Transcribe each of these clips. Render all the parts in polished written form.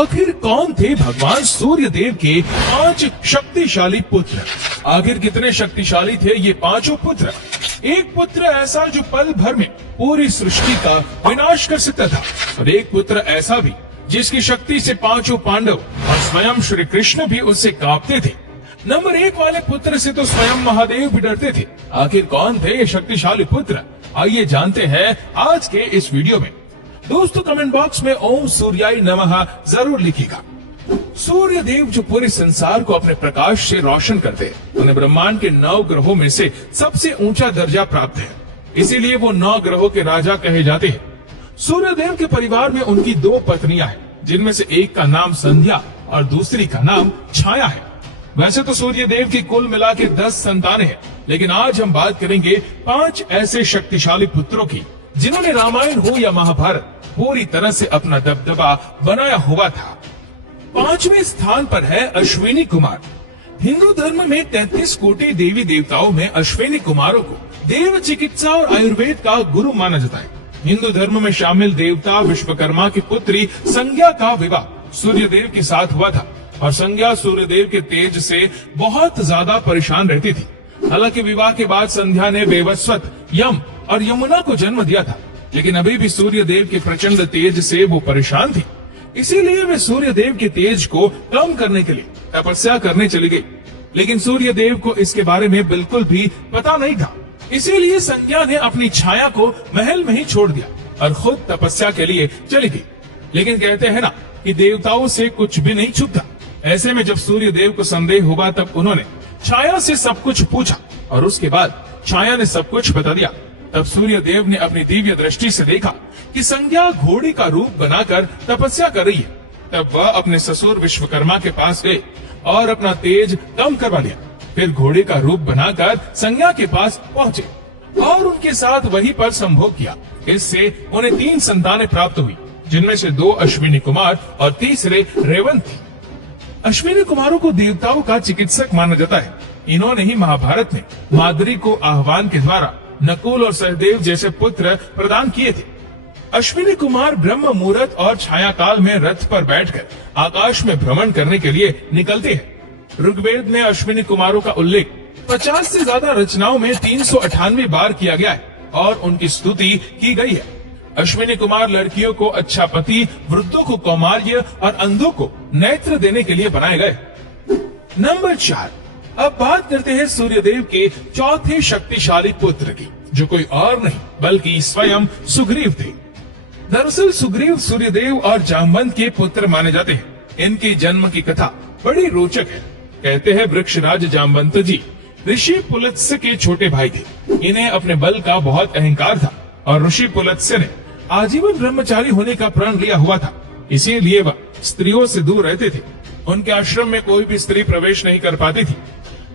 आखिर कौन थे भगवान सूर्य देव के 5 शक्तिशाली पुत्र? आखिर कितने शक्तिशाली थे ये पांचों पुत्र? एक पुत्र ऐसा जो पल भर में पूरी सृष्टि का विनाश कर सकता था, और एक पुत्र ऐसा भी जिसकी शक्ति से पांचों पांडव और स्वयं श्री कृष्ण भी उससे कांपते थे। नंबर 1 वाले पुत्र से तो स्वयं महादेव भी डरते थे। आखिर कौन थे ये शक्तिशाली पुत्र? आइए जानते हैं आज के इस वीडियो में। दोस्तों, कमेंट बॉक्स में ओम सूर्याय नमः जरूर लिखिएगा। सूर्य देव जो पूरे संसार को अपने प्रकाश से रोशन करते हैं, उन्हें ब्रह्मांड के 9 ग्रहों में से सबसे ऊंचा दर्जा प्राप्त है, इसीलिए वो 9 ग्रहों के राजा कहे जाते हैं। सूर्य देव के परिवार में उनकी 2 पत्नियां हैं, जिनमें से एक का नाम संध्या और दूसरी का नाम छाया है। वैसे तो सूर्य देव की कुल मिला के 10 संतानें हैं, लेकिन आज हम बात करेंगे 5 ऐसे शक्तिशाली पुत्रों की जिन्होंने रामायण हो या महाभारत पूरी तरह से अपना दबदबा बनाया हुआ था। 5वें स्थान पर है अश्विनी कुमार। हिंदू धर्म में 33 कोटि देवी देवताओं में अश्विनी कुमारों को देव चिकित्सा और आयुर्वेद का गुरु माना जाता है। हिंदू धर्म में शामिल देवता विश्वकर्मा की पुत्री संज्ञा का विवाह सूर्य देव के साथ हुआ था, और संज्ञा सूर्य देव के तेज से बहुत ज्यादा परेशान रहती थी। हालांकि विवाह के बाद संध्या ने बेवस्वत यम और यमुना को जन्म दिया था, लेकिन अभी भी सूर्य देव के प्रचंड तेज से वो परेशान थी। इसीलिए वे सूर्य देव के तेज को कम करने के लिए तपस्या करने चली गई, लेकिन सूर्य देव को इसके बारे में बिल्कुल भी पता नहीं था। इसीलिए संज्ञा ने अपनी छाया को महल में ही छोड़ दिया और खुद तपस्या के लिए चली गई। लेकिन कहते हैं ना कि देवताओं से कुछ भी नहीं छुपता। ऐसे में जब सूर्य देव को संदेह हुआ, तब उन्होंने छाया से सब कुछ पूछा, और उसके बाद छाया ने सब कुछ बता दिया। तब सूर्य देव ने अपनी दिव्य दृष्टि से देखा कि संज्ञा घोड़ी का रूप बनाकर तपस्या कर रही है। तब वह अपने ससुर विश्वकर्मा के पास गए और अपना तेज कम करवा लिया। फिर घोड़े का रूप बनाकर संज्ञा के पास पहुँचे और उनके साथ वहीं पर संभोग किया। इससे उन्हें 3 संतानें प्राप्त हुई, जिनमें से 2 अश्विनी कुमार और तीसरे रेवंत थे। अश्विनी कुमारों को देवताओं का चिकित्सक माना जाता है। इन्होंने ही महाभारत में माद्री को आह्वान के द्वारा नकुल और सहदेव जैसे पुत्र प्रदान किए थे। अश्विनी कुमार ब्रह्म मुहूर्त और छाया काल में रथ पर बैठकर आकाश में भ्रमण करने के लिए निकलते हैं। ऋग्वेद में अश्विनी कुमारों का उल्लेख 50 से ज्यादा रचनाओं में 398 बार किया गया है और उनकी स्तुति की गई है। अश्विनी कुमार लड़कियों को अच्छा पति, वृद्धों को कौमार्य और अंधों को नेत्र देने के लिए बनाए गए। नंबर 4, अब बात करते हैं सूर्यदेव के चौथे शक्तिशाली पुत्र की, जो कोई और नहीं बल्कि स्वयं सुग्रीव थे। दरअसल सुग्रीव सूर्यदेव और जामवंत के पुत्र माने जाते हैं। इनके जन्म की कथा बड़ी रोचक है। कहते हैं वृक्षराज जामवंत जी ऋषि पुलत्स्य के छोटे भाई थे। इन्हें अपने बल का बहुत अहंकार था और ऋषि पुलत्स्य ने आजीवन ब्रह्मचारी होने का प्रण लिया हुआ था। इसीलिए वह स्त्रियों से दूर रहते थे। उनके आश्रम में कोई भी स्त्री प्रवेश नहीं कर पाती थी।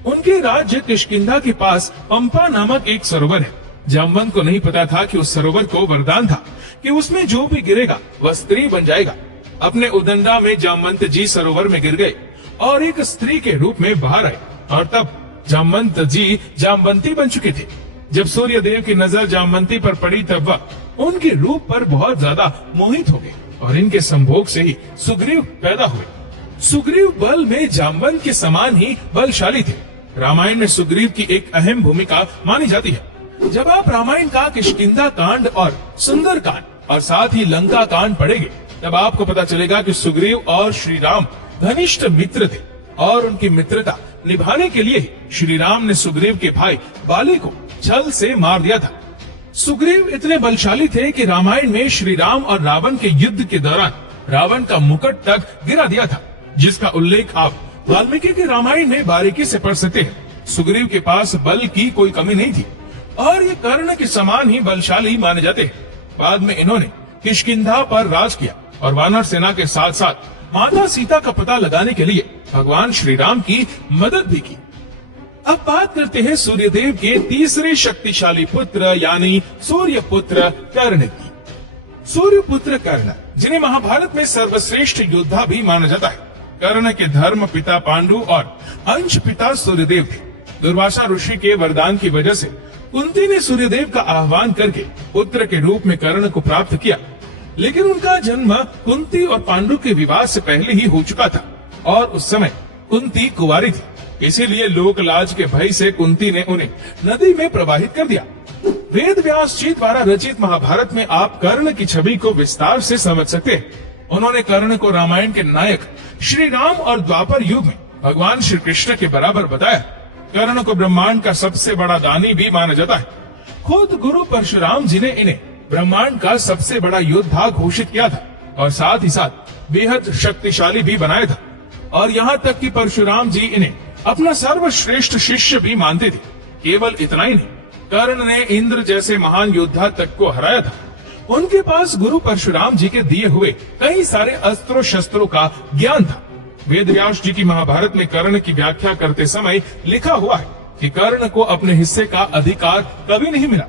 उनके राज्य किष्किंधा के पास पंपा नामक एक सरोवर है। जामवंत को नहीं पता था कि उस सरोवर को वरदान था कि उसमें जो भी गिरेगा वह स्त्री बन जाएगा। अपने उदंडा में जामवंत जी सरोवर में गिर गए और एक स्त्री के रूप में बाहर आए, और तब जामवंत जी जामवंती बन चुके थे। जब सूर्य देव की नजर जामवंती पर पड़ी, तब वह उनके रूप पर बहुत ज्यादा मोहित हो गए और इनके संभोग से ही सुग्रीव पैदा हुए। सुग्रीव बल में जामवंत के समान ही बलशाली थे। रामायण में सुग्रीव की एक अहम भूमिका मानी जाती है। जब आप रामायण का किष्किंधा कांड और सुंदर कांड और साथ ही लंका कांड पढ़ेंगे, तब आपको पता चलेगा कि सुग्रीव और श्री राम घनिष्ठ मित्र थे, और उनकी मित्रता निभाने के लिए श्री राम ने सुग्रीव के भाई बाली को छल से मार दिया था। सुग्रीव इतने बलशाली थे कि रामायण में श्री राम और रावण के युद्ध के दौरान रावण का मुकुट तक गिरा दिया था, जिसका उल्लेख आप वाल्मीकि के रामायण में बारीकी से पढ़ सकते हैं। सुग्रीव के पास बल की कोई कमी नहीं थी और ये कर्ण के समान ही बलशाली माने जाते हैं। बाद में इन्होंने किष्किंधा पर राज किया और वानर सेना के साथ साथ माता सीता का पता लगाने के लिए भगवान श्री राम की मदद भी की। अब बात करते हैं सूर्यदेव के तीसरे शक्तिशाली पुत्र यानी सूर्य पुत्र कर्ण की। सूर्य पुत्र कर्ण, जिन्हें महाभारत में सर्वश्रेष्ठ योद्धा भी माना जाता है। कर्ण के धर्म पिता पांडु और अंश पिता सूर्यदेव थे। दुर्वासा ऋषि के वरदान की वजह से कुंती ने सूर्यदेव का आह्वान करके पुत्र के रूप में कर्ण को प्राप्त किया। लेकिन उनका जन्म कुंती और पांडु के विवाह से पहले ही हो चुका था और उस समय कुंती कुंवारी थी। इसीलिए लोक लाज के भय से कुंती ने उन्हें नदी में प्रवाहित कर दिया। वेद व्यास जी द्वारा रचित महाभारत में आप कर्ण की छवि को विस्तार से समझ सकते हैं। उन्होंने कर्ण को रामायण के नायक श्री राम और द्वापर युग में भगवान श्री कृष्ण के बराबर बताया। कर्ण को ब्रह्मांड का सबसे बड़ा दानी भी माना जाता है। खुद गुरु परशुराम जी ने इन्हें ब्रह्मांड का सबसे बड़ा योद्धा घोषित किया था और साथ ही साथ बेहद शक्तिशाली भी बनाया था। और यहाँ तक कि परशुराम जी इन्हें अपना सर्वश्रेष्ठ शिष्य भी मानते थे। केवल इतना ही नहीं, कर्ण ने इंद्र जैसे महान योद्धा तक को हराया था। उनके पास गुरु परशुराम जी के दिए हुए कई सारे अस्त्रों शस्त्रों का ज्ञान था। वेद व्यास जी की महाभारत में कर्ण की व्याख्या करते समय लिखा हुआ है कि कर्ण को अपने हिस्से का अधिकार कभी नहीं मिला।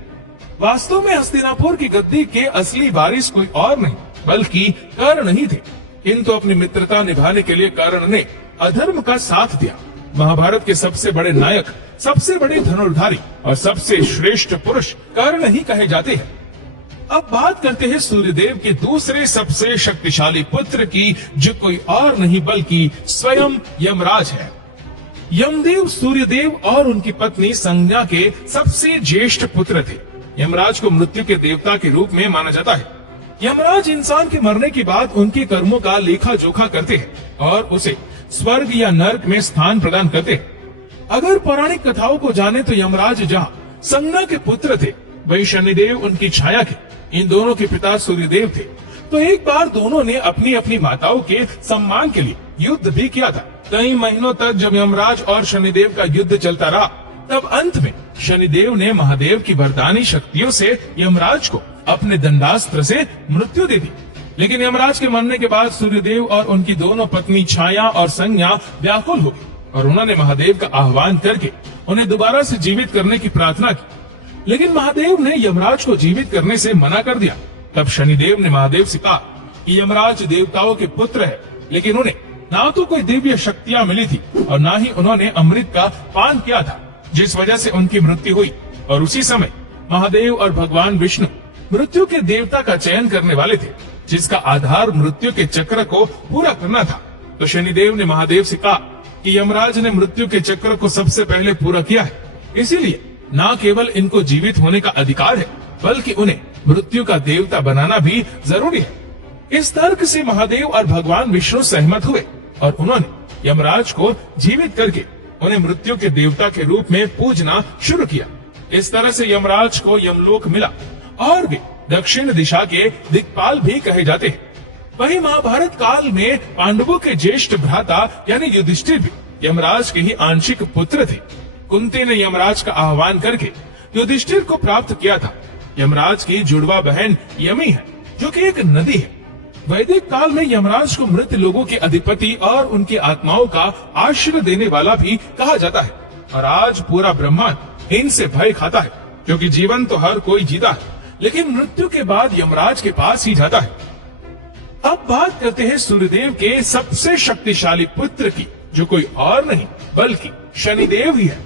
वास्तव में हस्तिनापुर की गद्दी के असली वारिस कोई और नहीं बल्कि कर्ण ही थे, किंतु अपनी मित्रता निभाने के लिए कर्ण ने अधर्म का साथ दिया। महाभारत के सबसे बड़े नायक, सबसे बड़े धनुर्धारी और सबसे श्रेष्ठ पुरुष कर्ण ही कहे जाते हैं। अब बात करते हैं सूर्यदेव के दूसरे सबसे शक्तिशाली पुत्र की, जो कोई और नहीं बल्कि स्वयं यमराज है। यमदेव सूर्यदेव और उनकी पत्नी संज्ञा के सबसे ज्येष्ठ पुत्र थे। यमराज को मृत्यु के देवता के रूप में माना जाता है। यमराज इंसान के मरने के बाद उनके कर्मों का लेखा जोखा करते हैं और उसे स्वर्ग या नर्क में स्थान प्रदान करते हैं। अगर पौराणिक कथाओं को जाने तो यमराज जहाँ संज्ञा के पुत्र थे, वही शनिदेव उनकी छाया के। इन दोनों के पिता सूर्यदेव थे। तो एक बार दोनों ने अपनी अपनी माताओं के सम्मान के लिए युद्ध भी किया था। कई महीनों तक जब यमराज और शनिदेव का युद्ध चलता रहा, तब अंत में शनिदेव ने महादेव की वरदानी शक्तियों से यमराज को अपने दंडास्त्र से मृत्यु दे दी। लेकिन यमराज के मरने के बाद सूर्यदेव और उनकी दोनों पत्नी छाया और संज्ञा व्याकुल हो गई और उन्होंने महादेव का आह्वान करके उन्हें दोबारा से जीवित करने की प्रार्थना की। लेकिन महादेव ने यमराज को जीवित करने से मना कर दिया। तब शनिदेव ने महादेव से कहा कि यमराज देवताओं के पुत्र है, लेकिन उन्हें ना तो कोई दिव्य शक्तियाँ मिली थी और ना ही उन्होंने अमृत का पान किया था, जिस वजह से उनकी मृत्यु हुई। और उसी समय महादेव और भगवान विष्णु मृत्यु के देवता का चयन करने वाले थे, जिसका आधार मृत्यु के चक्र को पूरा करना था। तो शनिदेव ने महादेव से कहा कि यमराज ने मृत्यु के चक्र को सबसे पहले पूरा किया है, इसीलिए न केवल इनको जीवित होने का अधिकार है, बल्कि उन्हें मृत्यु का देवता बनाना भी जरूरी है। इस तर्क से महादेव और भगवान विष्णु सहमत हुए और उन्होंने यमराज को जीवित करके उन्हें मृत्यु के देवता के रूप में पूजना शुरू किया। इस तरह से यमराज को यमलोक मिला और वे दक्षिण दिशा के दिक्पाल भी कहे जाते हैं। वही महाभारत काल में पांडवों के ज्येष्ठ भ्राता यानी युधिष्ठिर भी यमराज के ही आंशिक पुत्र थे। कुंती ने यमराज का आह्वान करके युधिष्ठिर को प्राप्त किया था। यमराज की जुड़वा बहन यमी है, जो कि एक नदी है। वैदिक काल में यमराज को मृत लोगों के अधिपति और उनकी आत्माओं का आश्रय देने वाला भी कहा जाता है। और आज पूरा ब्रह्मांड इनसे भय खाता है, क्योंकि जीवन तो हर कोई जीता है, लेकिन मृत्यु के बाद यमराज के पास ही जाता है। अब बात करते हैं सूर्यदेव के सबसे शक्तिशाली पुत्र की, जो कोई और नहीं बल्कि शनिदेव ही है।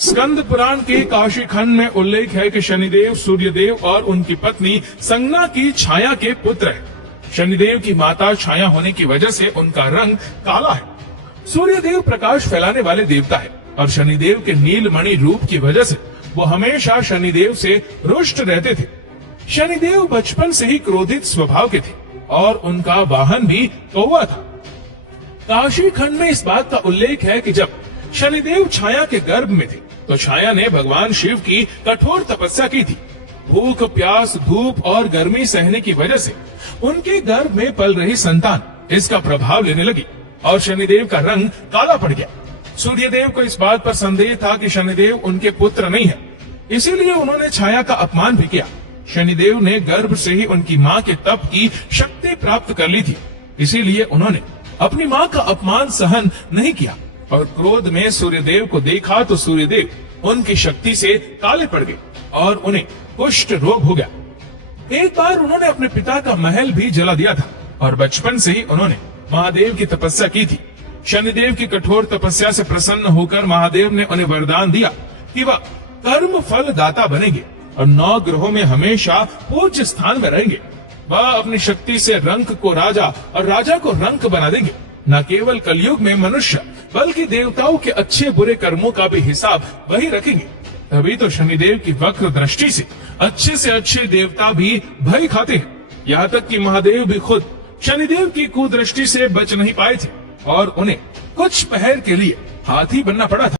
स्कंद पुराण के काशी खंड में उल्लेख है कि शनिदेव सूर्यदेव और उनकी पत्नी संज्ञा की छाया के पुत्र है। शनिदेव की माता छाया होने की वजह से उनका रंग काला है। सूर्यदेव प्रकाश फैलाने वाले देवता है और शनिदेव के नीलमणि रूप की वजह से वो हमेशा शनिदेव से रुष्ट रहते थे। शनिदेव बचपन से ही क्रोधित स्वभाव के थे और उनका वाहन भी कौवा था। काशी खंड में इस बात का उल्लेख है कि जब शनिदेव छाया के गर्भ में थे, तो छाया ने भगवान शिव की कठोर तपस्या की थी। भूख, प्यास, धूप और गर्मी सहने की वजह से उनके गर्भ में पल रही संतान इसका प्रभाव लेने लगी और शनिदेव का रंग काला पड़ गया। सूर्यदेव को इस बात पर संदेह था कि शनिदेव उनके पुत्र नहीं है, इसीलिए उन्होंने छाया का अपमान भी किया। शनिदेव ने गर्भ से ही उनकी माँ के तप की शक्ति प्राप्त कर ली थी, इसीलिए उन्होंने अपनी माँ का अपमान सहन नहीं किया और क्रोध में सूर्यदेव को देखा तो सूर्यदेव उनकी शक्ति से काले पड़ गए और उन्हें कुष्ठ रोग हो गया। एक बार उन्होंने अपने पिता का महल भी जला दिया था और बचपन से ही उन्होंने महादेव की तपस्या की थी। शनिदेव की कठोर तपस्या से प्रसन्न होकर महादेव ने उन्हें वरदान दिया कि वह कर्म फल दाता बनेंगे और 9 ग्रहों में हमेशा पूज्य स्थान में रहेंगे। वह अपनी शक्ति से रंक को राजा और राजा को रंक बना देंगे। न केवल कलयुग में मनुष्य बल्कि देवताओं के अच्छे बुरे कर्मों का भी हिसाब वही रखेंगे। तभी तो शनिदेव की वक्र दृष्टि से अच्छे देवता भी भय खाते हैं। यहाँ तक कि महादेव भी खुद शनिदेव की कुदृष्टि से बच नहीं पाए थे और उन्हें कुछ पहर के लिए हाथी बनना पड़ा था।